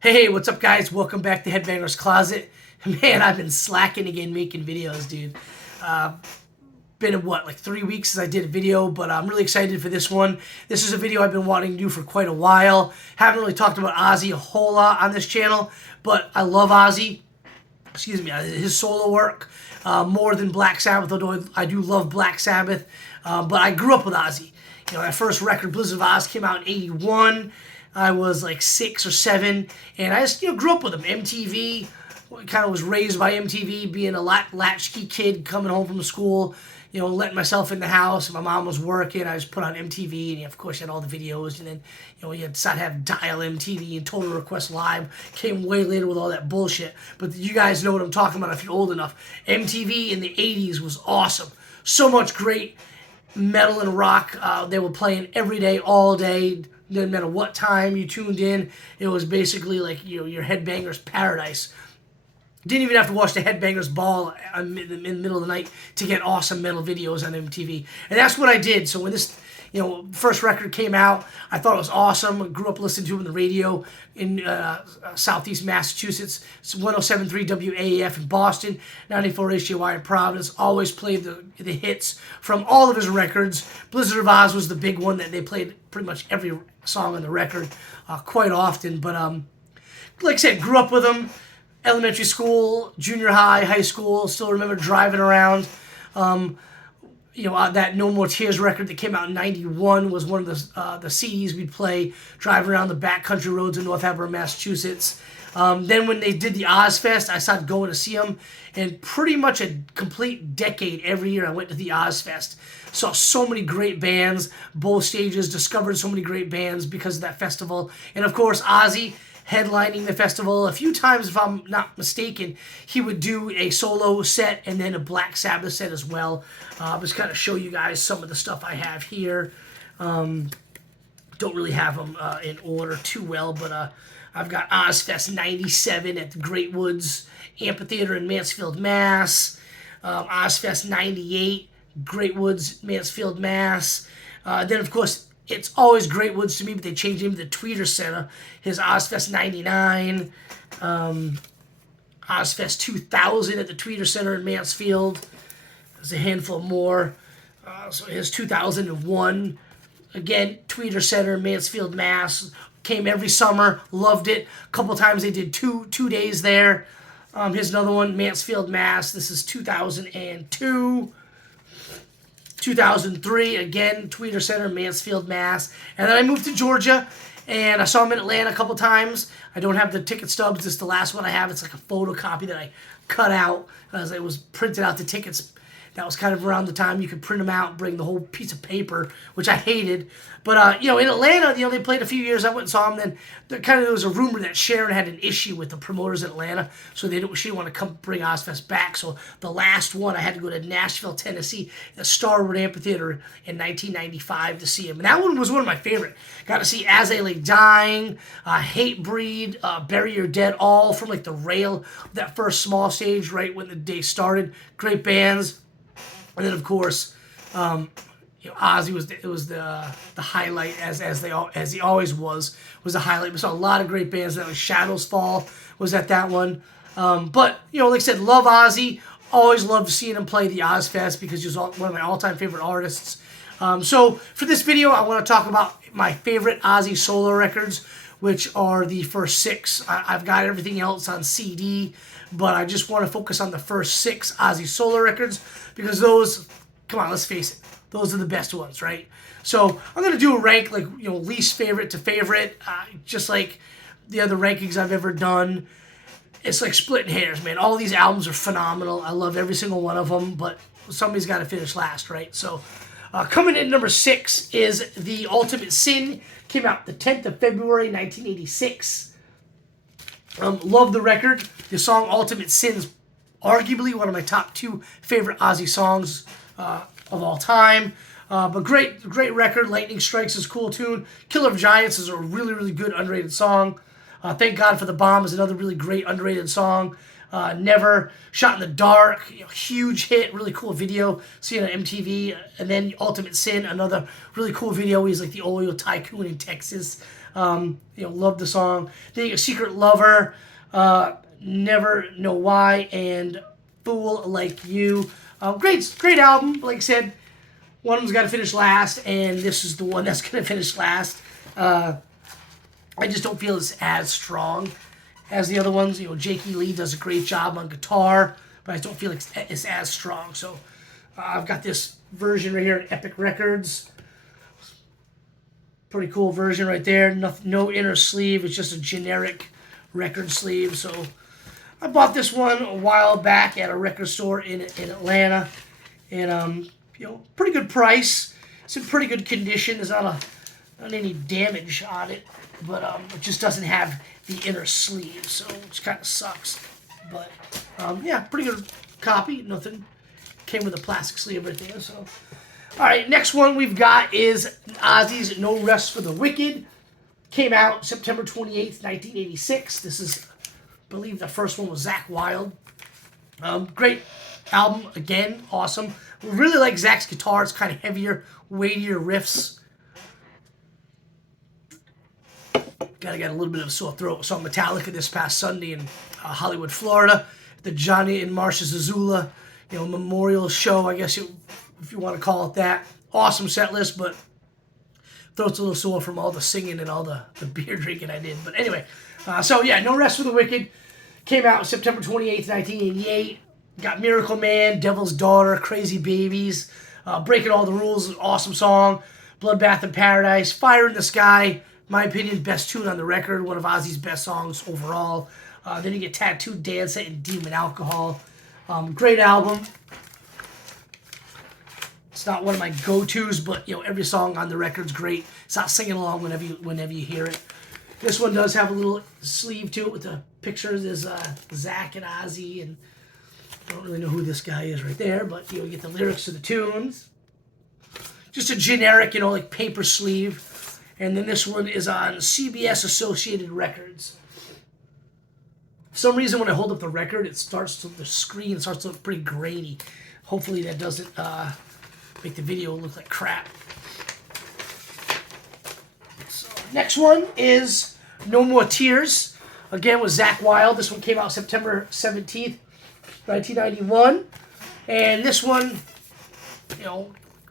Hey, what's up, guys? Welcome back to Headbanger's Closet. Man, I've been slacking again making videos, dude. Uh, been, what, like 3 weeks since I did a video, but I'm really excited for this one. This is a video I've been wanting to do for quite a while. Haven't really talked about Ozzy a whole lot on this channel, but I love Ozzy. Excuse me, his solo work more than Black Sabbath, although I do love Black Sabbath. But I grew up with Ozzy. My first record, Blizzard of Oz, came out in '81. I was like 6 or 7, and I just grew up with him. MTV, kind of was raised by MTV, being a latchkey kid coming home from school, letting myself in the house. My mom was working. I just put on MTV, and of course, you had all the videos. And then, you had to have Dial MTV and Total Request Live. Came way later with all that bullshit. But you guys know what I'm talking about if you're old enough. MTV in the '80s was awesome. So much great metal and rock. They were playing every day, all day. Didn't matter what time you tuned in. It was basically like your Headbanger's paradise. Didn't even have to watch the Headbangers Ball in the middle of the night to get awesome metal videos on MTV. And that's what I did. So when this first record came out, I thought it was awesome. I grew up listening to it on the radio in southeast Massachusetts. It's 107.3 WAAF in Boston, 94 HJY in Providence. Always played the hits from all of his records. Blizzard of Oz was the big one that they played pretty much every song on the record quite often. But like I said, grew up with him. Elementary school, junior high, high school. Still remember driving around. That No More Tears record that came out in '91 was one of the CDs we'd play driving around the backcountry roads in North Attleboro, Massachusetts. Then when they did the Ozfest, I started going to see them. And pretty much a complete decade every year I went to the Ozfest. Saw so many great bands, both stages, discovered so many great bands because of that festival. And of course, Ozzy headlining the festival. A few times, if I'm not mistaken, he would do a solo set and then a Black Sabbath set as well. I'll just kind of show you guys some of the stuff I have here. Don't really have them in order too well, but I've got Ozfest '97 at the Great Woods Amphitheater in Mansfield, Mass. Ozfest '98, Great Woods, Mansfield, Mass. Then, of course, it's always Great Woods to me, but they changed him to the Tweeter Center. His Ozfest '99, Ozfest 2000 at the Tweeter Center in Mansfield. There's a handful more. So his 2001, again, Tweeter Center, Mansfield, Mass. Came every summer, loved it. A couple times they did two days there. Here's another one, Mansfield, Mass. This is 2002. 2003, again, Tweeter Center, Mansfield, Mass. And then I moved to Georgia, and I saw him in Atlanta a couple times. I don't have the ticket stubs. This is the last one I have. It's like a photocopy that I cut out as it was printed out, the tickets. That was kind of around the time you could print them out, bring the whole piece of paper, which I hated. But, in Atlanta, they played a few years. I went and saw them. Then there was a rumor that Sharon had an issue with the promoters in Atlanta, so she didn't want to come bring Ozfest back. So the last one, I had to go to Nashville, Tennessee, the Starwood Amphitheater in 1995 to see him. And that one was one of my favorite. Got to see As I Lay Dying, Hatebreed, Bury Your Dead, all from like the rail, that first small stage right when the day started. Great bands. And then, of course, Ozzy was the highlight as he always was the highlight. We saw a lot of great bands. That was Shadows Fall was at that one. But like I said, love Ozzy. Always loved seeing him play the Ozfest because he was one of my all-time favorite artists. So for this video, I want to talk about my favorite Ozzy solo records, which are the first 6. I've got everything else on CD, but I just want to focus on the first 6 Ozzy solo records because those, come on, let's face it, those are the best ones, right? So I'm going to do a rank, like, least favorite to favorite, just like the other rankings I've ever done. It's like splitting hairs, man. All these albums are phenomenal. I love every single one of them, but somebody's got to finish last, right? So coming in number 6 is The Ultimate Sin. Came out the 10th of February, 1986. Love the record. The song Ultimate Sin is arguably one of my top 2 favorite Ozzy songs of all time. But great record. Lightning Strikes is a cool tune. Killer of Giants is a really, really good underrated song. Thank God for the Bomb is another really great underrated song. Never, Shot in the Dark, huge hit, really cool video, seeing on MTV. And then Ultimate Sin, another really cool video. He's like the oil tycoon in Texas. Love the song. Then you got Secret Lover, Never Know Why, and Fool Like You. Great album. Like I said, one of them's got to finish last, and this is the one that's going to finish last. I just don't feel it's as strong as the other ones. Jakey Lee does a great job on guitar, but I don't feel like it's as strong. So I've got this version right here at Epic Records. Pretty cool version right there. No inner sleeve. It's just a generic record sleeve. So I bought this one a while back at a record store in Atlanta, and pretty good price. It's in pretty good condition. There's not any damage on it, but it just doesn't have the inner sleeve, so which kind of sucks. But yeah, pretty good copy. Nothing came with a plastic sleeve right there. So all right, next one we've got is Ozzy's No Rest for the Wicked. Came out September 28th, 1986. This is, I believe, the first one was Zakk Wylde. Great album, again, awesome. Really like Zakk's guitar. It's kind of heavier, weightier riffs. Got a little bit of a sore throat. Saw Metallica this past Sunday in Hollywood, Florida. The Johnny and Marcia Zazula, memorial show, I guess if you want to call it that. Awesome set list, but throat's a little sore from all the singing and all the beer drinking I did. But anyway, so yeah, No Rest for the Wicked. Came out September 28th, 1988. Got Miracle Man, Devil's Daughter, Crazy Babies, Breaking All the Rules, awesome song. Bloodbath in Paradise, Fire in the Sky, my opinion, best tune on the record, one of Ozzy's best songs overall. Then you get Tattooed Dancer and Demon Alcohol. Great album. It's not one of my go-tos, but every song on the record's great. Start singing along whenever you hear it. This one does have a little sleeve to it with the pictures. There's Zakk and Ozzy, and I don't really know who this guy is right there, but you get the lyrics to the tunes. Just a generic, like paper sleeve. And then this one is on CBS Associated Records. For some reason, when I hold up the record, the screen starts to look pretty grainy. Hopefully that doesn't make the video look like crap. So, next one is No More Tears. Again, with Zakk Wylde. This one came out September 17th, 1991. And this one,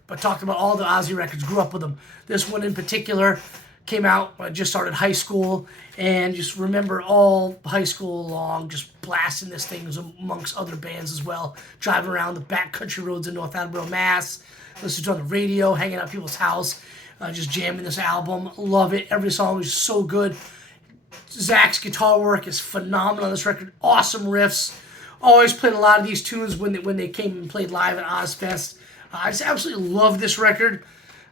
I talked about all the Ozzy records, grew up with them. This one in particular came out when I just started high school, and just remember all high school long just blasting this thing amongst other bands as well. Driving around the backcountry roads in North Attleboro, Mass. Listening to it on the radio, hanging out at people's house, just jamming this album. Love it. Every song is so good. Zakk's guitar work is phenomenal on this record. Awesome riffs. Always played a lot of these tunes when they came and played live at Ozfest. I just absolutely love this record.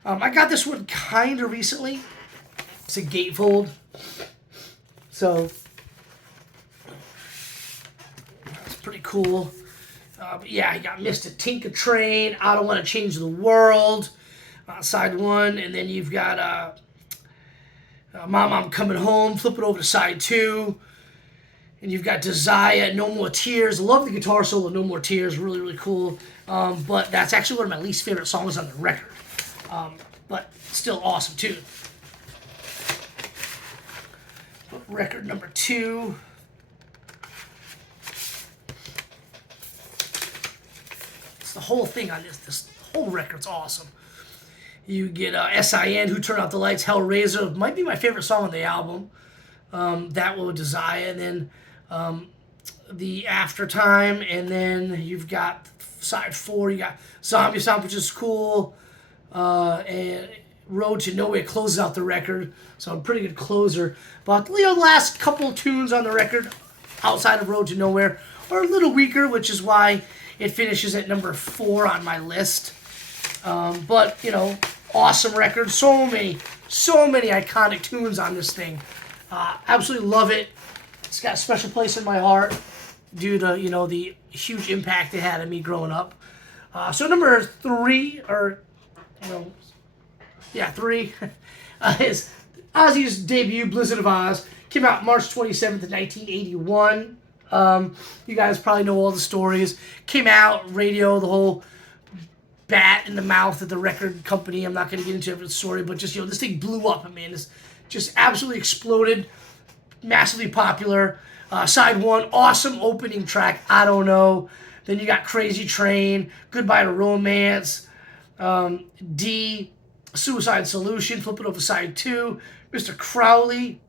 I got this one kind of recently. It's a gatefold. So, it's pretty cool. But yeah, I got Mr. Tinker Train, I Don't Want to Change the World, side one. And then you've got Mom, I'm Coming Home, flip it over to side two. And you've got Desire, No More Tears. Love the guitar solo, No More Tears, really, really cool. But that's actually one of my least favorite songs on the record. But still awesome too. Record number 2. It's the whole thing on this whole record's awesome. You get S.I.N., Who Turned Out the Lights, Hellraiser. Might be my favorite song on the album. That will Desire. And then the Aftertime. And then you've got side 4. You got Zombie Stomp, which is cool. And Road to Nowhere closes out the record. So a pretty good closer. But the last couple tunes on the record outside of Road to Nowhere are a little weaker, which is why it finishes at number 4 on my list. But, awesome record. So many iconic tunes on this thing. Absolutely love it. It's got a special place in my heart due to, the huge impact it had on me growing up. So number 3, or, 3, is Ozzy's debut, Blizzard of Oz. Came out March 27th, 1981. You guys probably know all the stories. Came out, radio, the whole bat in the mouth of the record company. I'm not going to get into every story, but just, this thing blew up. I mean, this just absolutely exploded, massively popular. Side 1, awesome opening track, I Don't Know. Then you got Crazy Train, Goodbye to Romance, D, Suicide Solution, flip it over side 2, Mr. Crowley,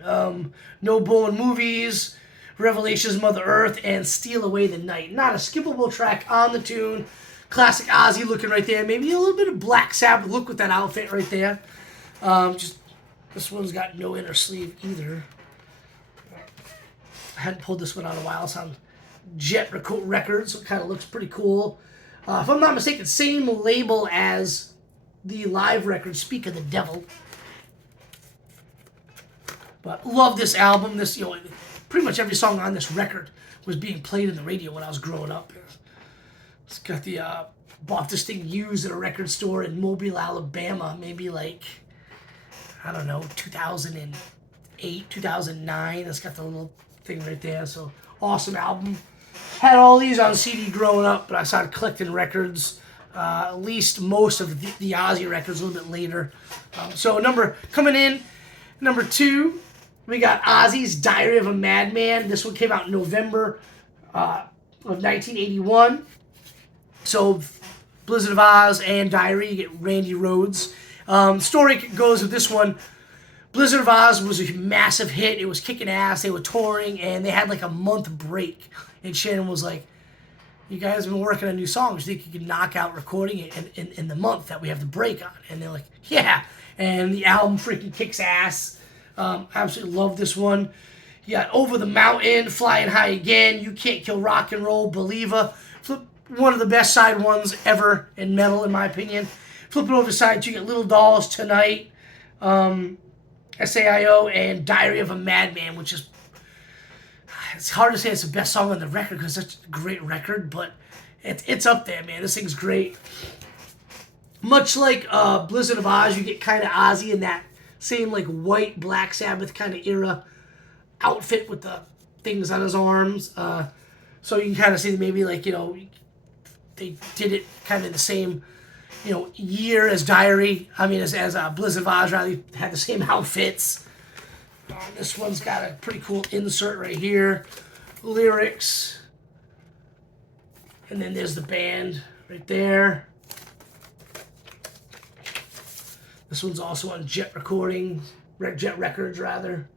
No Bowling Movies, Revelations, Mother Earth, and Steal Away the Night. Not a skippable track on the tune. Classic Ozzy looking right there. Maybe a little bit of Black Sabbath look with that outfit right there. Just this one's got no inner sleeve either. I hadn't pulled this one out in a while. It's on Jet Records, so it kind of looks pretty cool. If I'm not mistaken, same label as the live record, Speak of the Devil. But love this album. This, pretty much every song on this record was being played in the radio when I was growing up. It's got the bought this thing used at a record store in Mobile, Alabama, maybe like, I don't know, 2008, 2009. It's got the little thing right there. So awesome album. Had all these on CD growing up, but I started collecting records. At least most of the Ozzy records a little bit later. So coming in, number 2, we got Ozzy's Diary of a Madman. This one came out in November of 1981. So Blizzard of Oz and Diary, you get Randy Rhoads. Story goes with this one. Blizzard of Oz was a massive hit. It was kicking ass. They were touring, and they had like a month break. And Shannon was like, you guys have been working on new songs. You think you can knock out recording it in the month that we have the break on? And they're like, yeah. And the album freaking kicks ass. Absolutely love this one. You got Over the Mountain, Flying High Again, You Can't Kill Rock and Roll, Believer. One of the best side ones ever in metal, in my opinion. Flip it over to side 2, you get Little Dolls, Tonight, SAIO, and Diary of a Madman, which is, it's hard to say it's the best song on the record because it's a great record, but it's up there, man. This thing's great. Much like Blizzard of Oz, you get kind of Ozzy in that same like white Black Sabbath kind of era outfit with the things on his arms. So you can kind of see that maybe like, they did it kind of the same, year as Diary. I mean, as Blizzard of Oz, rather, had the same outfits. This one's got a pretty cool insert right here. Lyrics. And then there's the band right there. This one's also on Jet Records, rather.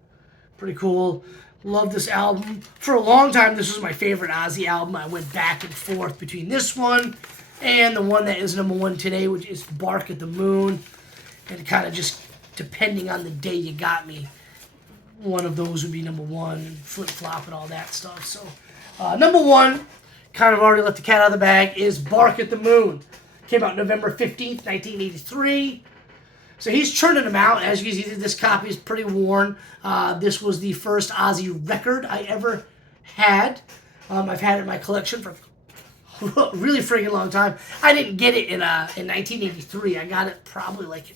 Pretty cool. Love this album. For a long time, this was my favorite Ozzy album. I went back and forth between this one and the one that is number 1 today, which is Bark at the Moon. And kind of just, depending on the day you got me, one of those would be number 1, and flip-flop and all that stuff. So, number 1, kind of already let the cat out of the bag, is Bark at the Moon. Came out November 15th, 1983. So he's churning them out. As you can see, this copy is pretty worn. This was the first Ozzy record I ever had. I've had it in my collection for a really freaking long time. I didn't get it in 1983. I got it probably like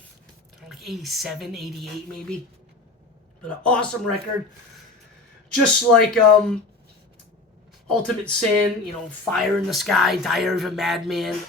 87, 88 maybe. But an awesome record. Just like Ultimate Sin, Fire in the Sky, Diary of a Madman,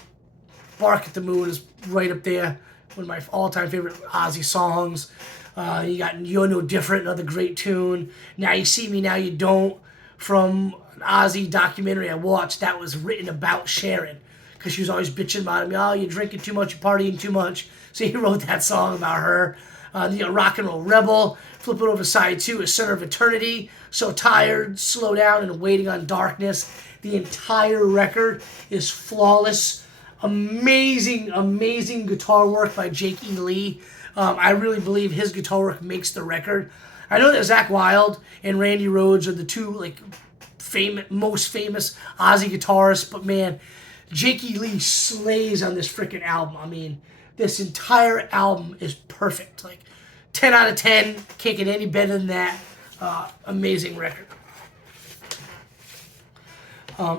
Bark at the Moon is right up there. One of my all-time favorite Ozzy songs. You got You're No Different, another great tune. Now You See Me, Now You Don't, from an Ozzy documentary I watched that was written about Sharon, because she was always bitching about him. Oh, you're drinking too much, you're partying too much. So he wrote that song about her. Rock and Roll Rebel, flip it over side 2, is Center of Eternity, So Tired, Slow Down, and Waiting on Darkness. The entire record is flawless. Amazing guitar work by Jake E. Lee. I really believe his guitar work makes the record. I know that Zakk Wylde and Randy Rhoads are the two most famous Ozzy guitarists, but man, Jake E. Lee slays on this freaking album. I mean, this entire album is perfect. 10 out of 10. Can't get any better than that. Amazing record.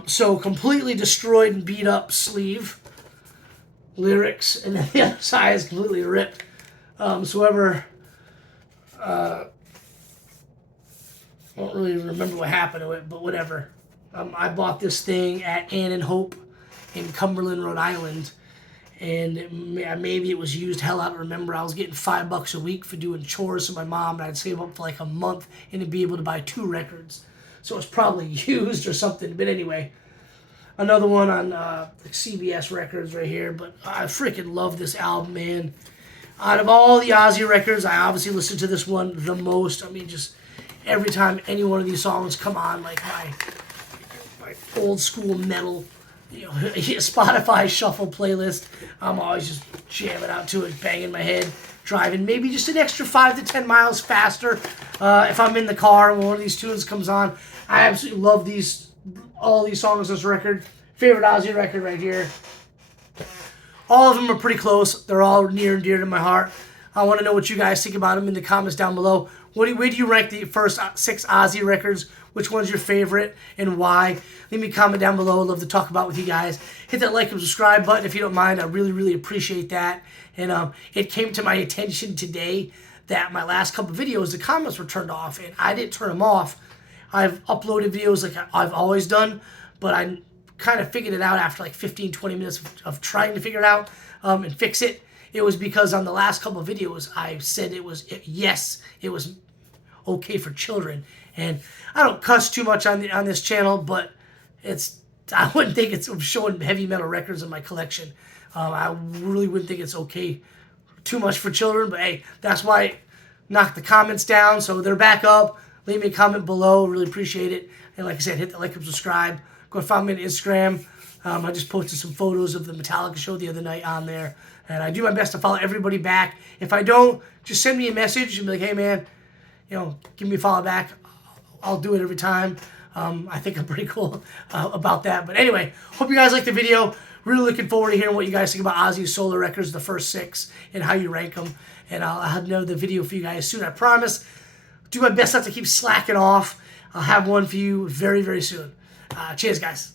So completely destroyed and beat up sleeve. Lyrics, and then the other side is completely ripped. I don't really remember what happened to it, but whatever. I bought this thing at Ann and Hope in Cumberland, Rhode Island, and maybe it was used. Hell, I don't remember. I was getting $5 a week for doing chores for my mom, and I'd save up for like a month and to be able to buy 2 records. So it was probably used or something. But anyway, another one on like CBS Records right here. But I freaking love this album, man. Out of all the Ozzy records, I obviously listen to this one the most. I mean, just every time any one of these songs come on, like my old school metal, Spotify shuffle playlist, I'm always just jamming out to it, banging my head, driving maybe just an extra 5 to 10 miles faster. If I'm in the car and one of these tunes comes on, I absolutely love all these songs on this record. Favorite Ozzy record right here. All of them are pretty close. They're all near and dear to my heart. I want to know what you guys think about them in the comments down below. Where do you rank the first 6 Ozzy records? Which one's your favorite and why? Leave me a comment down below. I'd love to talk about it with you guys. Hit that like and subscribe button if you don't mind. I really, really appreciate that. And it came to my attention today that my last couple videos, the comments were turned off, and I didn't turn them off. I've uploaded videos like I've always done, but I kind of figured it out after like 15, 20 minutes of trying to figure it out and fix it. It was because on the last couple of videos, I said it was okay for children. And I don't cuss too much on this channel, but I wouldn't think it's showing heavy metal records in my collection. I really wouldn't think it's okay too much for children, but hey, that's why I knocked the comments down, so they're back up. Leave me a comment below. Really appreciate it. And like I said, hit the like and subscribe. Go find me on Instagram. I just posted some photos of the Metallica show the other night on there. And I do my best to follow everybody back. If I don't, just send me a message and be like, hey, man, give me a follow back. I'll do it every time. I think I'm pretty cool about that. But anyway, hope you guys liked the video. Really looking forward to hearing what you guys think about Ozzy's solo records, the first 6, and how you rank them. And I'll have another video for you guys soon, I promise. Do my best not to keep slacking off. I'll have one for you very, very soon. Cheers, guys.